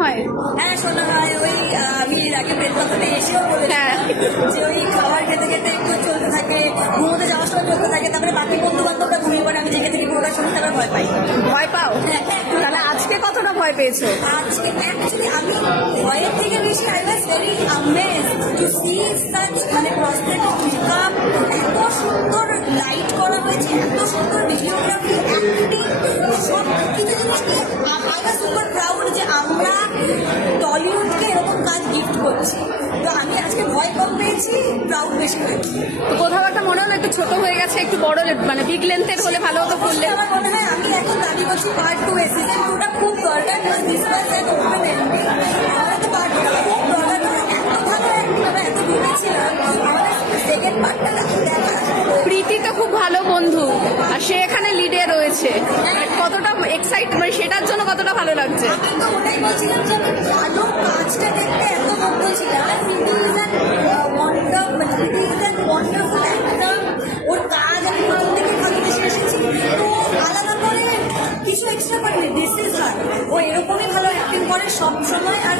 হয়? হ্যাঁ শোনা হয়। ওই আমি আগে বেলপাতাতে এসেও বলেছি যে ওই খাবার খেতে খেতে একটু চলতে থাকে, ঘুমোতে যাওয়ার সময় চলতে থাকে, তারপরে বাকি বন্ধু বান্ধবরা ঘুমিয়ে পড়ে, আমি জেগে থেকে পুরোটা শুনতে আবার ভয় পাই। ভয় পাও? তাহলে আজকে কতটা ভয় পেয়েছো? আজকে অ্যাকচুয়ালি আমি ভয়ের থেকে বেশি I was very amazed to see such, মানে প্রস্থেটিক মেকআপ, এত সুন্দর লাইট করা হয়েছে, এত সুন্দর ভিডিওগ্রাফি, অ্যাক্টিং, সব কিছু জিনিসকে আই ওয়াজ সুপার প্রাউড যে আমরা টলিউডকে এরকম কাজ গিফট করছি। তো আমি আজকে ভয় কম পেয়েছি, প্রাউড বেশি হয়েছি। তো কোথাও একটা মনে হলো একটু ছোট হয়ে গেছে, একটু বড় মানে বিগ লেন্থের হলে ভালো হতো করলে? আমার মনে হয় আমি এখন দাবি করছি পার্ট 2 এ, সিজন 2টা খুব দরকার, this was an open ending. আমাদের তো পার্ট 2টা খুব দরকার, এত ভালো অ্যাক্টিং, আমরা এত ভেবেছিলাম আমাদের সেকেন্ড পার্টটা দেখা। প্রীতি তো খুব ভালো বন্ধু, আর সে এখানে লিডে রয়েছে, কতটা এক্সাইট, মানে সেটার জন্য কতটা ভালো লাগছে। আমি তো ওটাই বলছিলাম যে আমি ভালো কাজটা দেখতে এত মুগ্ধ ছিলাম। ওয়ান্ডারফুল অ্যাক্টর, ওর কাজ আমি প্রথম থেকে ভালোবেসে এসেছি, কিন্তু আলাদা করে কিছু এক্সট্রা পারিনি। দিস ইজ হার, ও এরকমই ভালো অ্যাক্টিং করে সব সময়। আর